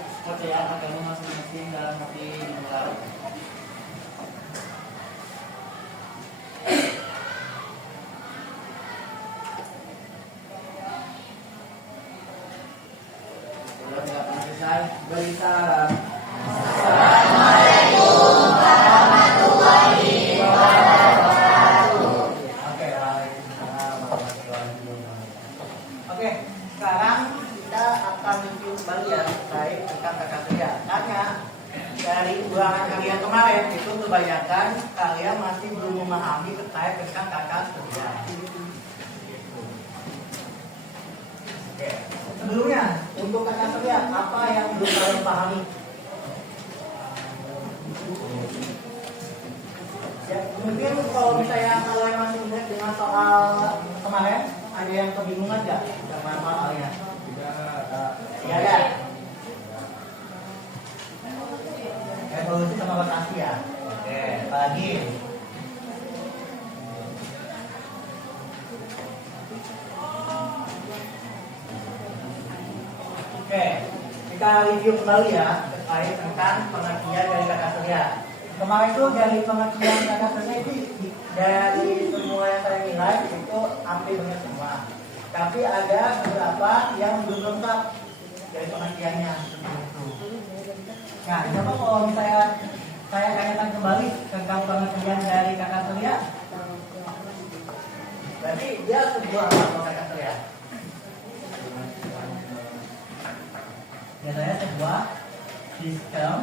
percayaan agama masing-masing dalam hati dimulai. Kalau nggak selesai, beri salam. Assalamualaikum warahmatullahi wabarakatuh. Oke, waalaikumsalam warahmatullahi wabarakatuh. Oke, sekarang kita akan review kembali ya terkait tentang kata kerja. Karena dari ulangan kalian kemarin itu kebanyakan kalian masih belum memahami terkait tentang kata kerja. Oke, sebelumnya untuk kata kerja apa yang belum kalian pahami? Ya, mungkin kalau misalnya kalian masih ingat dengan soal kemarin, ada yang kebingungan nggak sama soalnya? Ya ya. Evolusi sama rotasi ya. Oke, apalagi? Oke, kita review kembali ya terkait tentang pengertian dari kata kerja. Kemarin itu dari pengertian kata kerja itu dari semua yang saya nilai itu hampir benar semua. Tapi ada beberapa yang belum lengkap dari pengertiannya seperti itu. Nah, coba kalau misalnya saya tanyakan kembali tentang pengertian dari kata kerja, berarti dia sebuah apa kata kerja? Biasanya sebuah sistem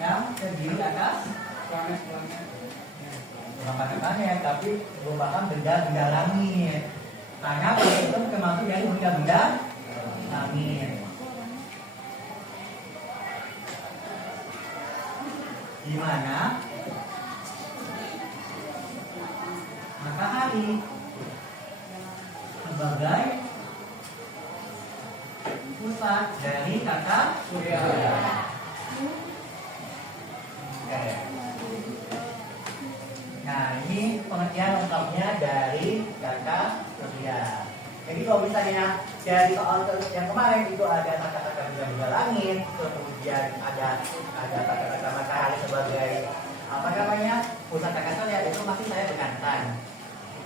yang terdiri atas bukan planet, tapi merupakan benda-benda langit. Karena itu termasuk dari benda-benda langit. Di mana matahari sebagai pusat dari kata surya. Nah, ini pengertian lengkapnya dari kata surya. Jadi kalau misalnya dari soal yang kemarin itu ada kata-kata benda-benda langit, kemudian ada kata-kata matahari sebagai apa namanya pusat kata surya, itu masih saya tekankan.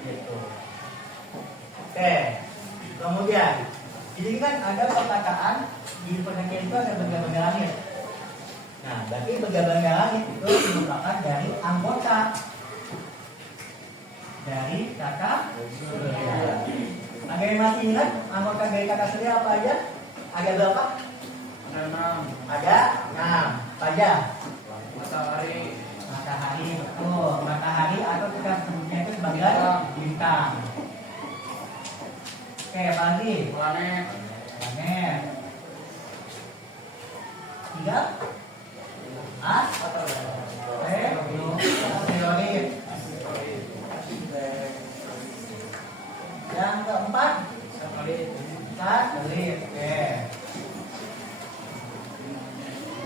Gitu. Oke. Kemudian, jadi kan ada perkataan di pengertian itu ada benda-benda langit. Nah, berarti benda-benda langit itu merupakan dari anggota dari kata surya. Ada yang masih ingat anggota dari kata surya apa aja? Ada berapa? Ada 6. Ada 6. Apa aja? Matahari. Matahari, betul. Matahari atau kita sebutnya itu sebagai bintang. Oke, apa lagi? Planet. Planet. 3. Asteroid. Yang keempat, satelit. Oke.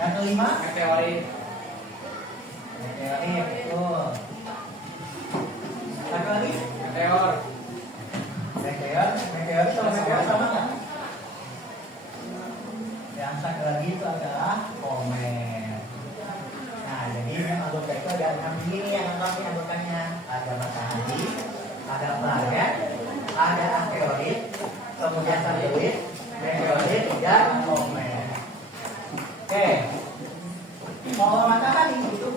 Yang kelima, Meteorit. betul. Satu lagi, Meteor. meteor sama nggak? Yang satu lagi itu adalah komet. Nah, jadi yang anggota itu ada 6 ini yang lengkap anggotanya. Ada matahari, ada planet, ada asteroid, kemudian satelit, meteorit, dan komet. Oke. Kalau matahari itu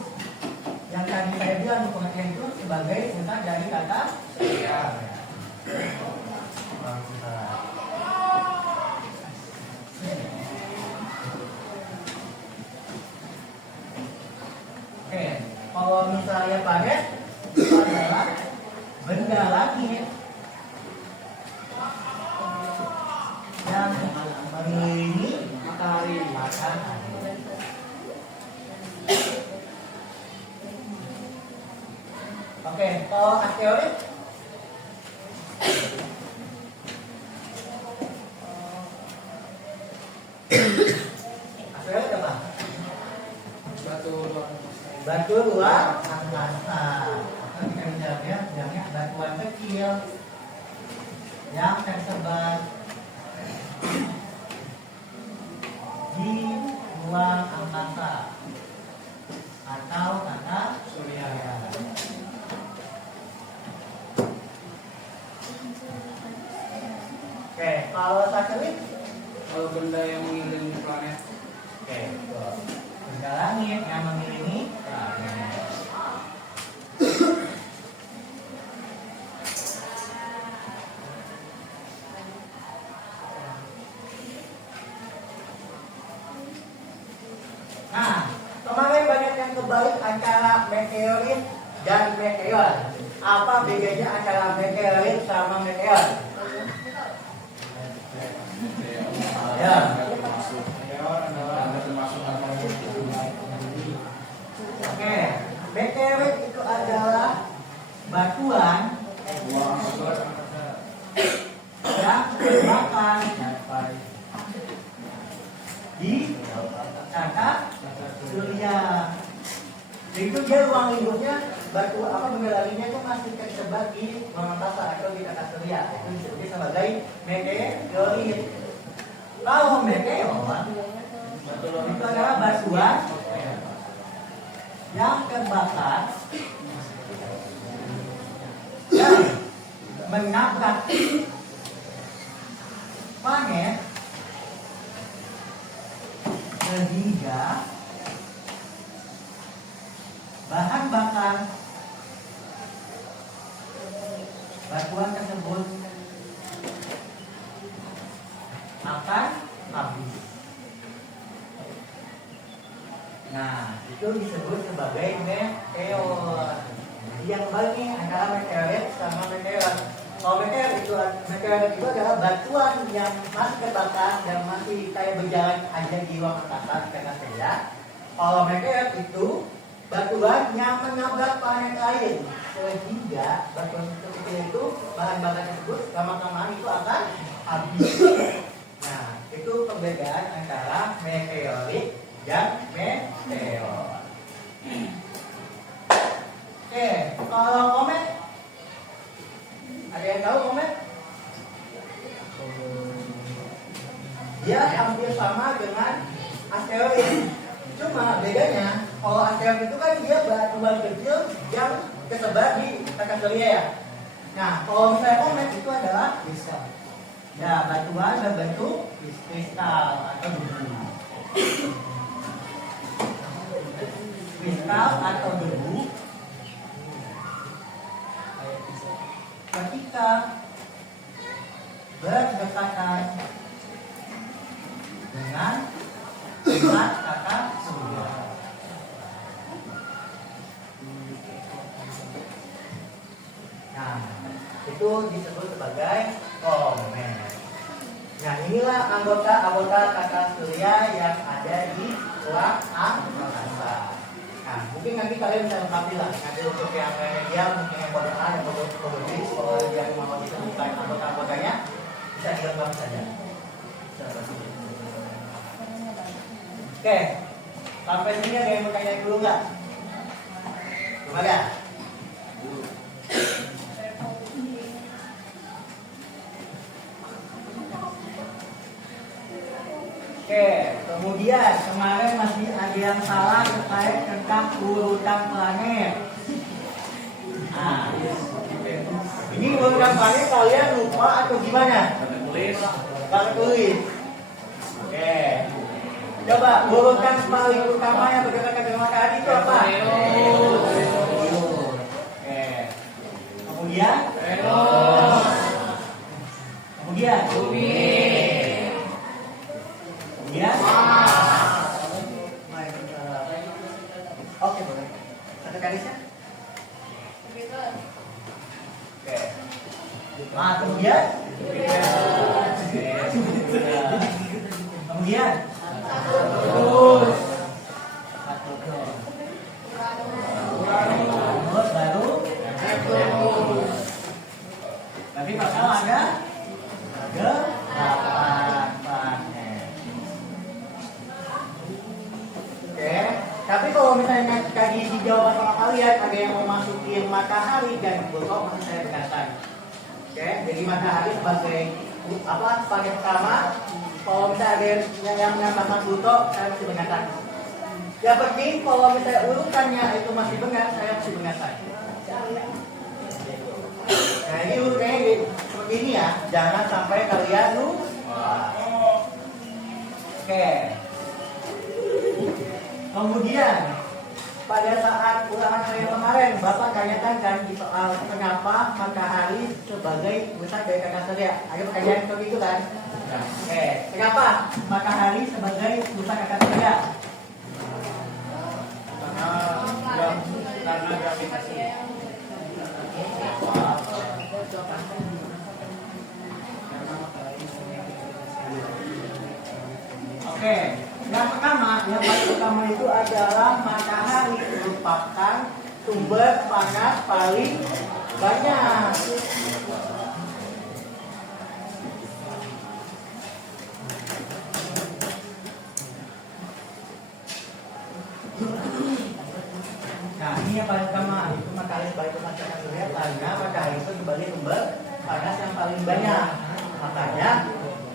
yang tadi saya bilang pengertian itu sebagai pusat dari kata surya. Oke, kalau misalnya planet adalah benda langit yang mengelilingi matahari. Oke, kalau asteroid asteroid apa? Batu luar angkasa. Kita bilangnya batuan kecil yang tersebar Kalau satelit, Kalau benda yang mengelilingi planet. oke, betul. Benda langit yang mengelilingi planet. Nah, kemarin banyak yang kebalik antara meteorit dan meteor. Apa bedanya antara meteorit sama meteor? Ya. Meteor adalah termasuk Oke, meteorit itu adalah batuan yang terbakar di tata surya. Itu dia ruang lingkupnya batu benda lainnya itu masih tersebar di ruang angkasa atau di tata surya. Itu disebut sebagai meteorit. Kalau meteor itu adalah batuan yang terbakar dan menabrak planet sehingga bahan bakar batuan tersebut akan habis. Nah, itu disebut sebagai meteor. Jadi yang kembali antara meteorit sama meteor. Kalau meteor itu adalah batuan yang masih terbakar dan masih kayak berjalan aja di ruang angkasa karena surya. Kalau meteor itu batuan yang menabrak planet lain sehingga batuan kecil itu bahan bakar tersebut lama-kelamaan itu akan habis. Nah, itu perbedaan antara meteorit dan meteor. Oke, kalau komet, ada yang tahu komet? Dia hampir sama dengan asteroid. Cuma bedanya, kalau asteroid itu kan dia batuan kecil yang tersebar di tata surya ya. Nah, kalau misalnya komet itu adalah kristal. Ya, batuan berbentuk kristal atau debu. Kristal atau debu ketika berdekatan dengan zat tata surya. Nah, itu disebut sebagai komet. Nah, inilah anggota tata surya yang ada di ruang angkasa. Nah, mungkin nanti kalian bisa lengkapi lah. Nanti untuk yang remedial, mungkin yang kode A, yang kode B, kalau yang mau disebutkan anggota-anggotanya, bisa dilengkapi saja. Oke, sampai sini ada yang mau tanya dulu nggak? Belum ada? Oke, kemudian kemarin masih ada yang salah terkait tentang urutan planet. Nah, ini urutan planet kalian lupa atau gimana? Kalau tulis. Oke. Coba urutan paling utama yang berdasarkan dengan matahari itu apa? Oke. Kemudian? Kemudian? Bumi. Ya. Oke, boleh. Satu garisnya? Oke. Nah, kemudian? Kemudian? Terus. Terus baru? Tapi bakal ada 8 planet. Oke, tapi kalau misalnya tadi dijawab sama kalian ada yang mau masukin matahari dan Pluto, masih saya tegaskan. Oke, jadi matahari sebagai sebagai pertama. Kalau misalnya ada yang menambahkan Pluto, saya masih tegaskan. Yang penting kalau misalnya urutannya itu masih benar, saya masih tegaskan. Nah, ini urutannya seperti ini ya, jangan sampai kalian lupa. Oke. Kemudian pada saat ulangan saya kemarin, Bapak tanyakan kan di soal kenapa matahari sebagai pusat dari tata surya. Ada pertanyaan seperti itu kan? Oke. Kenapa matahari sebagai pusat tata surya? Karena gravitasi. Oke, yang paling pertama itu adalah matahari merupakan sumber panas paling banyak. Nah, ini yang paling pertama itu matahari sebagai pusat tata surya karena matahari itu sebagai sumber panas yang paling banyak. Makanya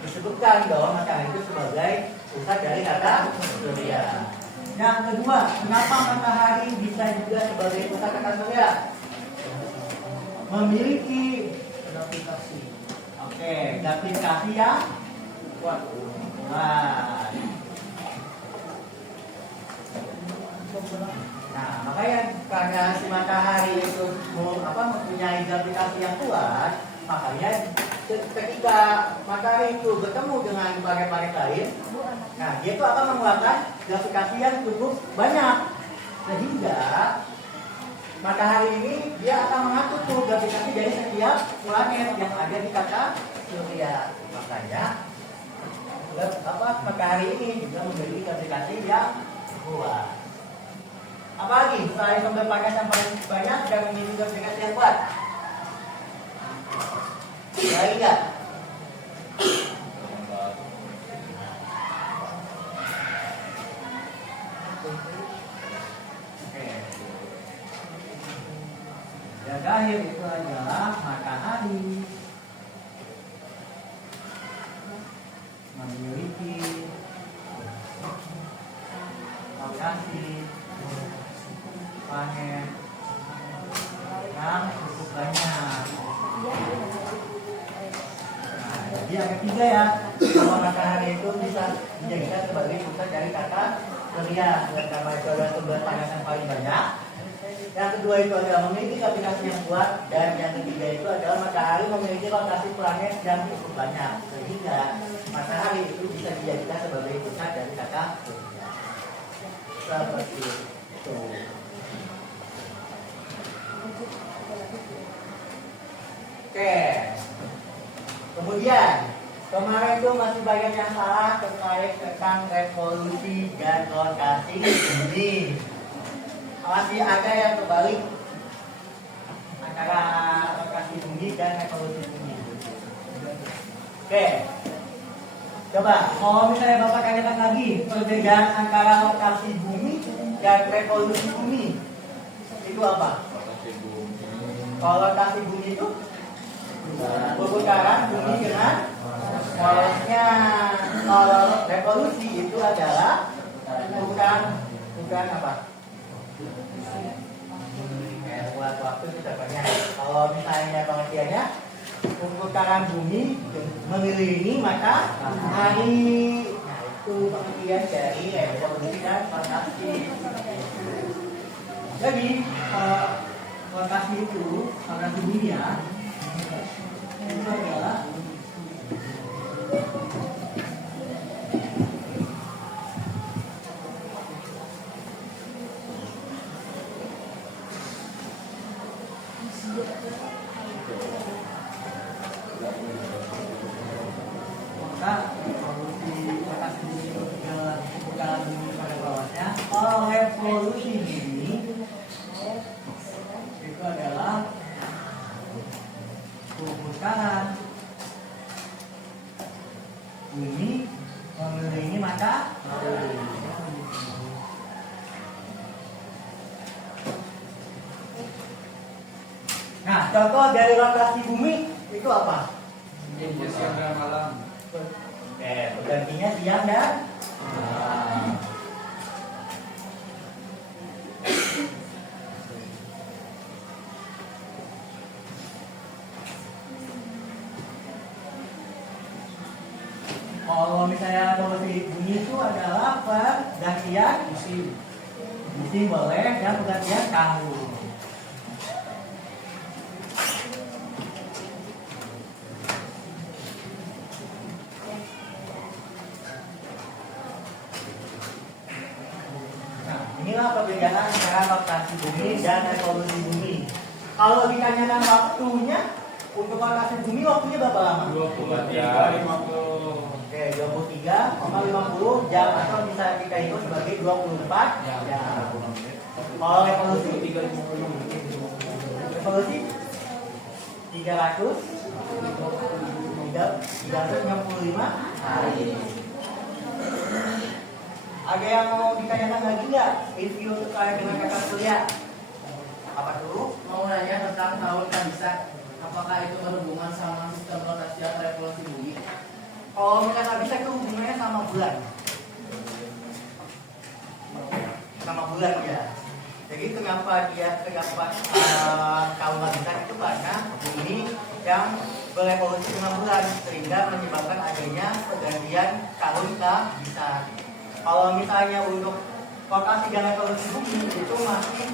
disebutkan bahwa matahari itu sebagai pusat dari tata surya. Yang kedua, kenapa matahari bisa juga sebagai pusat tata surya? Memiliki gravitasi. Oke, gravitasi yang kuat. Nah, makanya karena si matahari itu mempunyai gravitasi yang kuat, makanya ketika matahari itu bertemu dengan planet-planet lain, nah dia itu akan mengeluarkan gravitasi yang cukup banyak, sehingga matahari ini dia akan mengatur tuh gravitasi dari setiap planet yang ada di tata surya. Makanya matahari ini juga memiliki gravitasi yang kuat. Apalagi selain sumber panas yang paling banyak dan memiliki gravitasi yang kuat? Lagi nggak? Oke. Yang terakhir itu adalah matahari memiliki lokasi planet yang cukup banyak. Jadi yang ketiga ya, bahwa matahari itu bisa dijadikan sebagai pusat dari tata surya karena itu adalah sumber panas yang paling banyak. Yang kedua itu adalah memiliki gravitasi yang kuat, dan yang ketiga itu adalah matahari memiliki rotasi planet yang cukup banyak, sehingga matahari itu bisa dijadikan sebagai pusat dari tata surya. Seperti itu. Oke. Kemudian kemarin itu masih banyak yang salah terkait tentang revolusi dan rotasi bumi. Masih ada yang terbalik antara rotasi bumi dan revolusi bumi. Oke. Coba, kalau misalnya Bapak tanyakan lagi perbedaan antara rotasi bumi dan revolusi bumi, itu apa? Kalau rotasi bumi itu perputaran bumi dengan polosnya. Kalau revolusi itu adalah bukan apa? Buat waktu kita banyak. Kalau misalnya pengertiannya perputaran bumi mengelilingi matahari. Nah, itu pengertian dari revolusi dan rotasi. Jadi rotasi itu rotasi bumi ya. Itu adalah maka revolusi rotasi bumi ke perputaran bumi pada bawahnya. Kalau revolusi bumi itu adalah perputaran bumi mengelilingi matahari. Nah, contoh dari rotasi bumi itu apa? Siang dan malam. Bergantinya siang dan malam. Kalau misalnya polusi bumi itu adalah pergantian musim boleh dan pergantian tahun. Nah, inilah perbedaan antara rotasi bumi dan evolusi bumi. Kalau ditanyakan waktunya, untuk rotasi bumi waktunya berapa lama? 23, 50. Oke, 23,50 jam atau bisa kita hitung sebagai 24 jam. Kalau revolusi 365 hari. Ada yang mau ditanyakan lagi nggak? Review terkait dengan kakak kuliah. Apa dulu? Mau nanya tentang tahun kan bisa. Apakah itu berhubungan sama sistem rotasi atau revolusi bumi? Kalau mereka bisa itu hubungannya sama bulan. Sama bulan ya. Jadi kenapa tahun bisa itu karena bumi yang berevolusi dengan bulan sehingga menyebabkan adanya pergantian tahun ke bisa. Kalau misalnya untuk rotasi dan revolusi bumi itu masih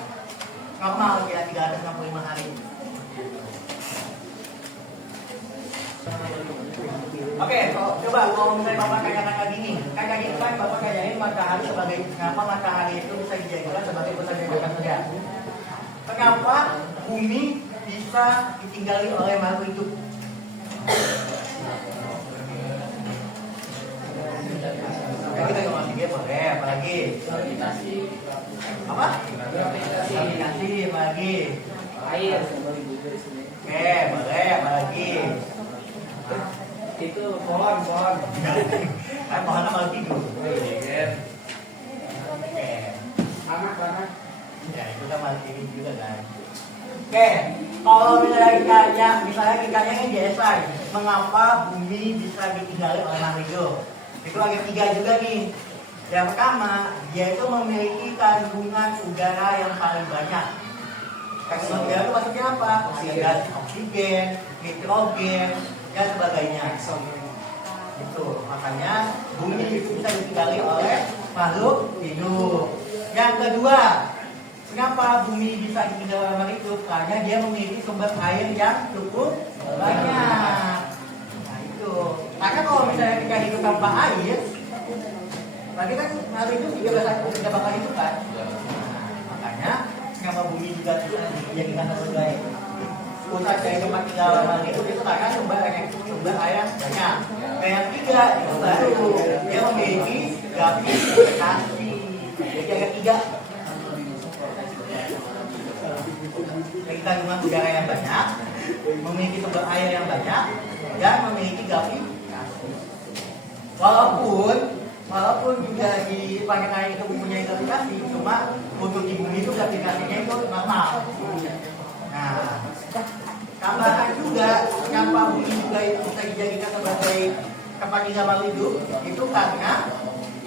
normal ya 365 hari. Oke, coba kalau misalnya Bapak tanyakan lagi nih, kan tadi kan Bapak tanyain matahari sebagai kenapa matahari itu bisa dijadikan sebagai pusat gerakan surya. Kenapa bumi bisa ditinggali oleh makhluk hidup? Oke, kita masih dia boleh, apalagi? Gravitasi. Apa? Gravitasi. Gravitasi, apalagi? Air. Oke, boleh, apalagi? Itu pohon. Kan pohonnya malah tidur. Oke. Panas. Ya, itu kan malah tidur juga kan. Oke, kalau misalnya kitanya ini biasa, mengapa bumi bisa ditinggali oleh makhluk hidup? Itu ada 3 juga nih. Yang pertama, dia itu memiliki kandungan udara yang paling banyak. Kandungan udara itu maksudnya apa? Gas oksigen, nitrogen, dan sebagainya. Itu makanya bumi itu bisa ditinggali oleh makhluk hidup. Yang kedua, kenapa bumi bisa ditinggali oleh makhluk hidup? Karena dia memiliki sumber air yang cukup banyak. Nah itu. Karena kalau misalnya kita hidup tanpa air, berarti kan makhluk hidup tidak bakal hidup kan? Nah, makanya kenapa bumi juga bisa dijadikan sebagai pusat dari tempat tinggal makhluk hidup itu karena sumber air banyak. Dan yang ketiga itu baru dia memiliki gravitasi. Jadi ada 3. Memiliki kandungan udara yang banyak, memiliki sumber air yang banyak, dan memiliki gravitasi. Walaupun juga di planet lain itu mempunyai gravitasi, cuma untuk di bumi itu gravitasinya itu normal. Nah, tambahan juga kenapa bumi juga itu bisa dijadikan sebagai tempat tinggal makhluk hidup itu karena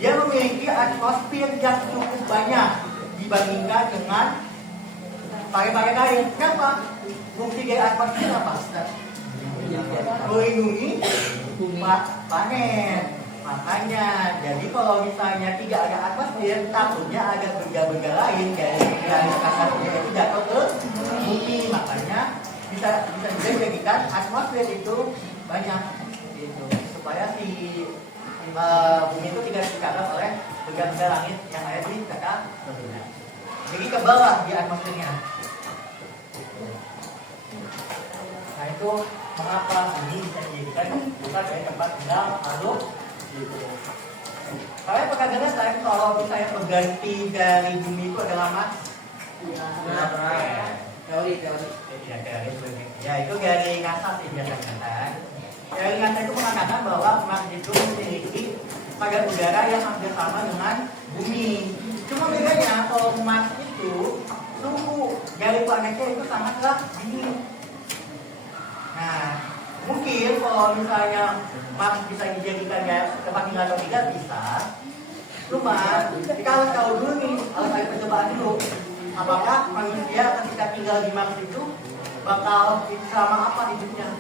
dia memiliki atmosfer yang cukup banyak dibandingkan dengan planet-planet lain. Kenapa? Fungsi dari atmosfer apa? Melindungi planet. Makanya, jadi kalau misalnya tidak ada atmosfer, takutnya ada benda-benda lain dari kasarnya itu jatuh ke bumi. Makanya bisa dijadikan atmosfer itu banyak gitu, supaya si bumi itu tidak dikagak oleh benda-benda langit yang ada di kata surya. Jadi ke bawah di atmosfernya. Nah itu mengapa bumi bisa dijadikan bukan dari tempat tinggal makhluk gitu. Kalian pernah dengar kan kalau misalnya pengganti dari bumi itu adalah Mars? Teori. Ya itu dari NASA sih biasanya kan. Dari NASA itu mengatakan bahwa Mars itu memiliki kadar udara yang hampir sama dengan bumi. Cuma bedanya kalau Mars itu suhu dari planetnya itu sangatlah dingin. Nah, mungkin kalau misalnya Mars bisa dijadikan tempat tinggal atau tidak bisa. Cuma kita harus tahu dulu nih, harus ada percobaan dulu. Apakah manusia ketika tinggal di Mars itu bakal selama apa hidupnya?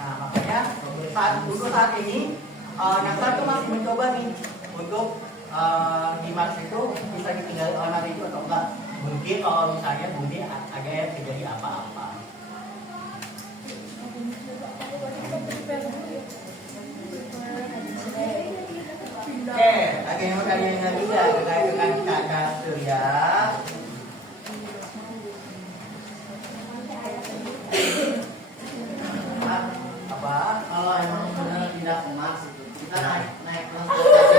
Nah, makanya saat ini yang satu masih mencoba nih untuk di Mars itu bisa ditinggal orang itu atau enggak. Mungkin kalau misalnya Budi ada yang terjadi apa-apa. Oke, lagi yang mau kalian lagi ya terkait dengan kakak surya. Apa? Kalau emang benar tidak ke Mars itu, kita naik transportasi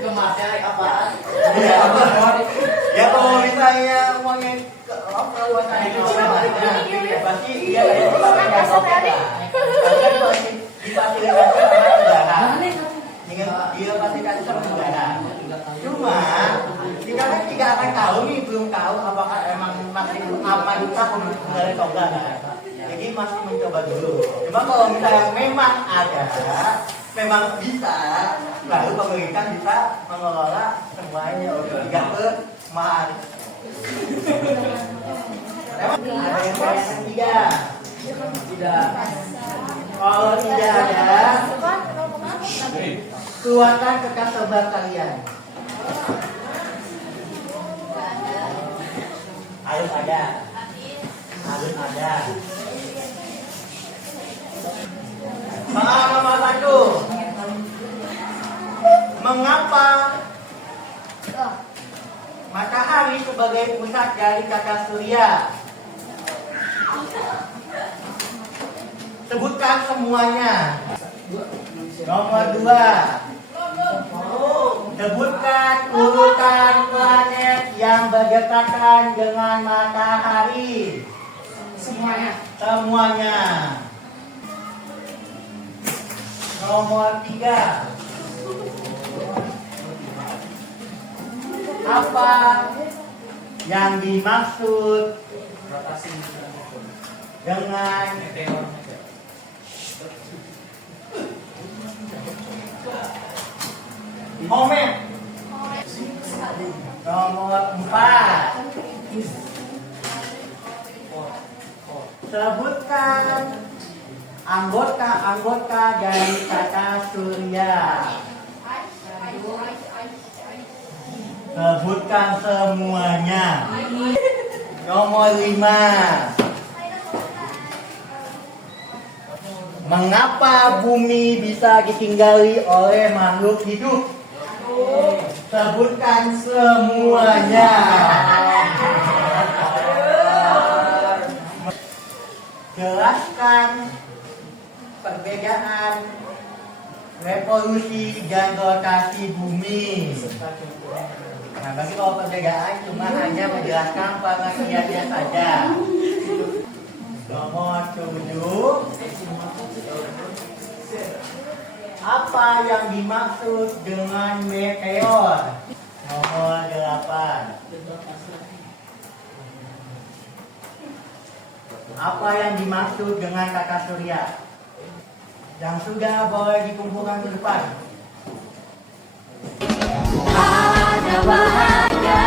ke Mars ya, naik apaan? Ya, ya kalau misalnya uangnya ke luar sana itu pasti dia kayak nggak tahu kita. Kan pasti difasilitasi sama negara. Dia pasti kasih sama negara. Cuma kita kan tidak akan tahu nih, belum tahu apakah emang masih aman kita negara atau enggak. Jadi masih mencoba dulu. Cuma kalau misalnya memang ada, memang bisa, baru pemerintah bisa mengelola semuanya untuk tidak ke Mars. Emang ada yang kayak tidak? Tidak. Kalau tidak ada, keluarkan kekas sebelah kalian. Harus ada. Harus ada. Soal nomor 1. Mengapa matahari sebagai pusat dari tata surya? Sebutkan semuanya. Nomor 2. Sebutkan urutan planet yang berdekatan dengan matahari. Semuanya. Nomor 3. Apa yang dimaksud dengan moment? Nomor 4. Sebutkan anggota-anggota dari tata surya. Sebutkan semuanya. Nomor 5. Mengapa bumi bisa ditinggali oleh makhluk hidup? Sebutkan semuanya. Jelaskan perbedaan revolusi dan rotasi bumi. Nah, bagi kalau perbedaan cuma hanya menjelaskan pengertiannya saja. Nomor 7. Apa yang dimaksud dengan meteor? Nomor 8. Apa yang dimaksud dengan tata surya? Yang sudah boleh dikumpulkan ke depan. Ada bahagia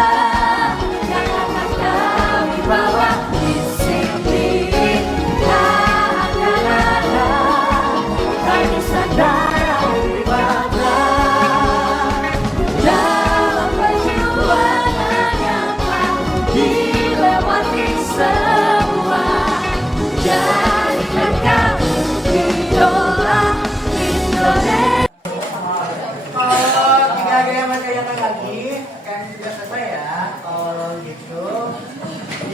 yang akan kami bawa di sini. Tak akan ada lagi sadar ibadah dalam perjuangan yang telah dilewati semua. Jadikan kami idola Indonesia. Kalau tidak ada yang bertanyakan lagi, akan sudah selesai ya. Kalau gitu,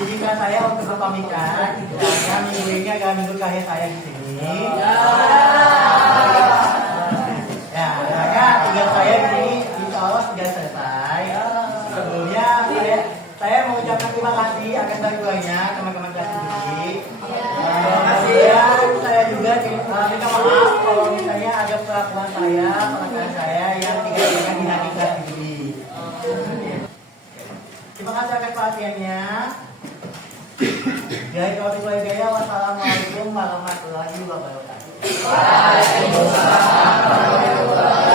izinkan saya untuk berpamitan. Karena minggu ini adalah minggu terakhir saya di sini. Ya, karena tinggal saya di sini, insya Allah sudah selesai. Sebelumnya saya mengucapkan terima kasih atas bantuannya teman-teman kelas Budi. Terima kasih ya. Saya juga minta maaf kalau misalnya ada perlakuan saya yang tidak dengan dinamika Budi. Terima kasih atas perhatiannya. Jadi kalau saya wassalamualaikum warahmatullahi wabarakatuh. Waalaikumsalam warahmatullahi wabarakatuh.